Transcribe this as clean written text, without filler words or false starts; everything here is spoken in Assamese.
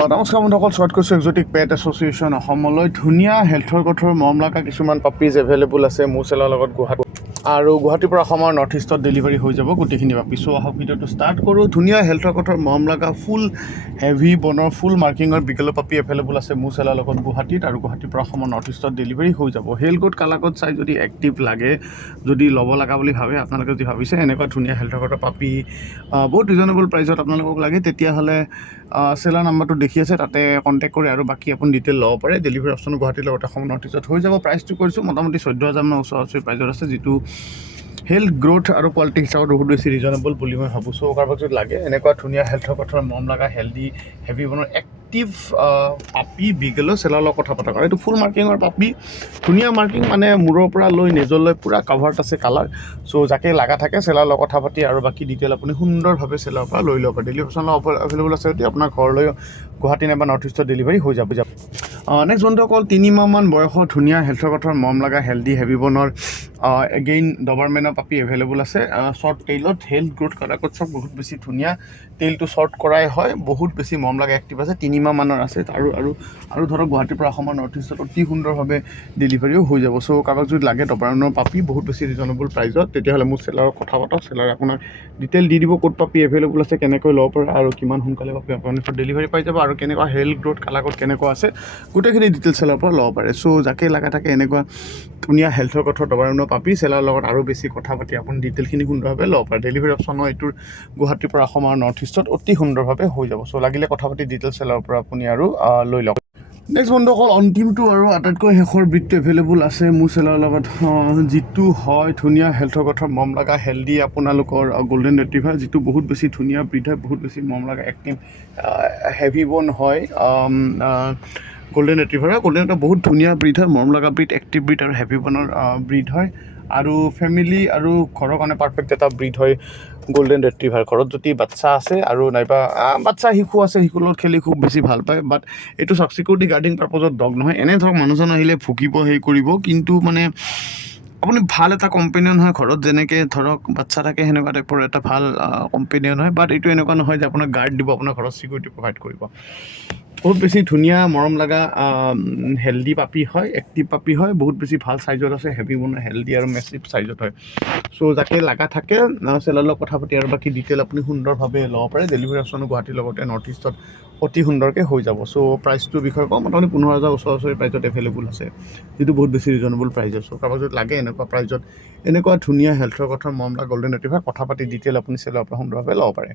নমস্কাৰ বন্ধুসকল, স্বাগত কৰিছোঁ এক্সোটিক পেট এছ'চিয়েশ্যন অসমলৈ। ধুনীয়া হেল্থৰ কথাৰ মৰম লগা কিছুমান পাপিজ এভেইলেবল আছে মোৰ চেলাৰ লগত গুৱাহাটী আৰু গুৱাহাটীৰ পৰা অসমৰ নৰ্থ ইষ্টত ডেলিভাৰী হৈ যাব গোটেইখিনি পাপি। চ' আহক ভিডিঅ'টো ষ্টাৰ্ট কৰোঁ। ধুনীয়া হেল্থৰ কথাৰ মৰম লগা ফুল হেভি বনৰ ফুল মাৰ্কিঙৰ বিকেলৰ পাপি এভেইলেবল আছে মোৰ চেলাৰ লগত গুৱাহাটীত, আৰু গুৱাহাটীৰ পৰা অসমৰ নৰ্থ ইষ্টত ডেলিভাৰী হৈ যাব। হেল গুড কালাকত চাই যদি এক্টিভ লাগে, যদি ল'ব লগা বুলি ভাবে, আপোনালোকে যদি ভাবিছে এনেকুৱা ধুনীয়া হেল্থৰ কথাৰ পাপি বহুত ৰিজনেবল প্ৰাইচত আপোনালোকক লাগে, তেতিয়াহ'লে চেলাৰ নাম্বাৰটো দেখি আছে, তাতে কণ্টেক্ট কৰি আৰু বাকী আপুনি ডিটেইল ল'ব পাৰে। ডেলিভাৰী অপশ্যন গুৱাহাটীৰ লগতে অসমৰ নৰ্থ ইষ্টত হৈ যাব। প্ৰাইচটো কৰিছোঁ মোটামুটি 14,000 মান ওচৰা-ওচৰি প্ৰাইচত আছে, যিটো হেল্থ গ্ৰ'থ আৰু কোৱালিটি হিচাপত বহুত বেছি ৰিজনেবল বুলি মই ভাবোঁ। চ' কাৰোবাক যদি লাগে এনেকুৱা ধুনীয়া হেল্থৰ কথাৰ মৰম লগা হেল্ডি হেভি বনৰ এক্টিভ পাপি বিগেলৰ চেলাৰ লগত কথা পাতক। আৰু এইটো ফুল মাৰ্কিঙৰ পাপি, ধুনীয়া মাৰ্কিং, মানে মূৰৰ পৰা লৈ নেজলৈ পূৰা কাভাৰত আছে কালাৰ। চ' যাকে লগা থাকে চেলাৰ লগত কথা পাতি আৰু বাকী ডিটেইল আপুনি সুন্দৰভাৱে চেলাৰৰ পৰা লৈ ল'ব পাৰে। ডেলিভাৰী অপশ্যন এভেইলেবল আছে যদি আপোনাৰ ঘৰলৈ গুৱাহাটী নাইবা নৰ্থ ইষ্টত ডেলিভাৰী হৈ যাব। নেক্সট বন্ধুসকল, 3 মাহমান বয়সৰ ধুনীয়া হেল্থৰ কথাৰ মৰম লগা হেল্ডি হেভি বনৰ এগেইন ডবাৰমেনৰ পাপি এভেইলেবল আছে শ্বৰ্ট টেইলত। হেল্থ গ্ৰোথ কালাকত চব বহুত বেছি ধুনীয়া, টেইলটো শ্বৰ্ট কৰাই হয়, বহুত বেছি মৰম লগা এক্টিভ আছে, 3 মাহ মানৰ আছে। আৰু ধৰক গুৱাহাটীৰ পৰা অসমৰ নৰ্থ ইষ্টত অতি সুন্দৰভাৱে ডেলিভাৰীও হৈ যাব। চ' কাৰোবাক যদি লাগে ডবাৰমেনৰ পাপি বহুত বেছি ৰিজনেবল প্ৰাইচত, তেতিয়াহ'লে মোৰ চেলাৰত কথা পাতক। চেলাৰে আপোনাক ডিটেইল দি দিব ক'ত পাপি এভেইলেবল আছে, কেনেকৈ ল'ব পাৰে আৰু কিমান সোনকালে পাপি আপোনালোকৰ ডেলিভাৰী পাই যাব, আৰু কেনেকুৱা হেল্থ গ্ৰোথ কালাকত কেনেকুৱা আছে গোটেইখিনি ডিটেইল চেলাৰৰ পৰা ল'ব পাৰে। চ' যাকে লগা থাকে এনেকুৱা ধুনীয়া হেল্থৰ কথা ডবাৰমেনৰ পাপি চেলাৰৰ লগত আৰু বেছি কথা পাতি আপুনি ডিটেইলখিনি সুন্দৰভাৱে ল'ব পাৰে। ডেলিভাৰী অপশ্যনো এইটোৰ গুৱাহাটীৰ পৰা অসমৰ নৰ্থ ইষ্টত অতি সুন্দৰভাৱে হৈ যাব। চ' লাগিলে কথা পাতি ডিটেইল চেলাৰৰ পৰা আপুনি আৰু লৈ লওক। নেক্সট বন্ধুসকল, অন্তিমটো আৰু আটাইতকৈ শেষৰ ব্ৰিডটো এভেইলেবল আছে মোৰ চেলাৰৰ লগত, যিটো হয় ধুনীয়া হেল্থৰ কথা মৰম লগা হেল্ডি আপোনালোকৰ গল্ডেন ৰিট্ৰিভাৰ, যিটো বহুত বেছি ধুনীয়া ব্ৰিড হয়, বহুত বেছি মৰম লগা এক্টিভ হেভি বন হয়। গল্ডেন ৰিট্ৰিভাৰ এটা বহুত ধুনীয়া ব্ৰিড হয়, মৰম লগা ব্ৰিড, এক্টিভ ব্ৰিড আৰু হেভি বনৰ ব্ৰিড হয়, আৰু ফেমিলি আৰু ঘৰৰ কাৰণে পাৰফেক্ট এটা ব্ৰিড হয় গল্ডেন ৰিট্ৰিভাৰ। ঘৰত যদি বাচ্ছা আছে আৰু নাইবা বাচ্ছা শিশু আছে, শিশুৰ লগত খেলি খুব বেছি ভাল পায়, বাট এইটো চাওক চিকিউৰিটি গাৰ্ডিং পাৰপজত ডগ নহয়। এনে ধৰক মানুহজন আহিলে ভুকিব, হেৰি কৰিব, কিন্তু মানে আপুনি ভাল এটা কম্পেনিয়ন হয় ঘৰত, যেনেকৈ ধৰক বাচ্ছা থাকে সেনেকুৱা টাইপৰ এটা ভাল কম্পেনিয়ন হয়। বাট এইটো এনেকুৱা নহয় যে আপোনাক গাৰ্ড দিব, আপোনাৰ ঘৰত চিকিউৰিটি প্ৰভাইড কৰিব। বহুত বেছি ধুনীয়া মৰম লগা হেল্ডি পাপি হয়, এক্টিভ পাপি হয়, বহুত বেছি ভাল চাইজত আছে, হেভি বনৰ হেল্ডি আৰু মেচিভ চাইজত হয়। চ' যাকে লগা থাকে চেলাৰৰ লগত কথা পাতি আৰু বাকী ডিটেইল আপুনি সুন্দৰভাৱে ল'ব পাৰে। ডেলিভাৰী অপশ্যনো গুৱাহাটীৰ লগতে নৰ্থ ইষ্টত অতি সুন্দৰকৈ হৈ যাব। চ' প্ৰাইচটোৰ বিষয়ে কওঁ, মোটামুটি 15,000 ওচৰা-ওচৰি প্ৰাইচত এভেইলেবল আছে, যিটো বহুত বেছি ৰিজনেবল প্ৰাইচত। চ' কাৰোবাক যদি লাগে এনেকুৱা প্ৰাইচত এনেকুৱা ধুনীয়া হেল্থৰ কথা মৰম লগা গল্ডেন ৰিট্ৰিভাৰ, কথা পাতি ডিটেইল আপুনি চেলাৰৰ পৰা সুন্দৰভাৱে ল'ব পাৰে।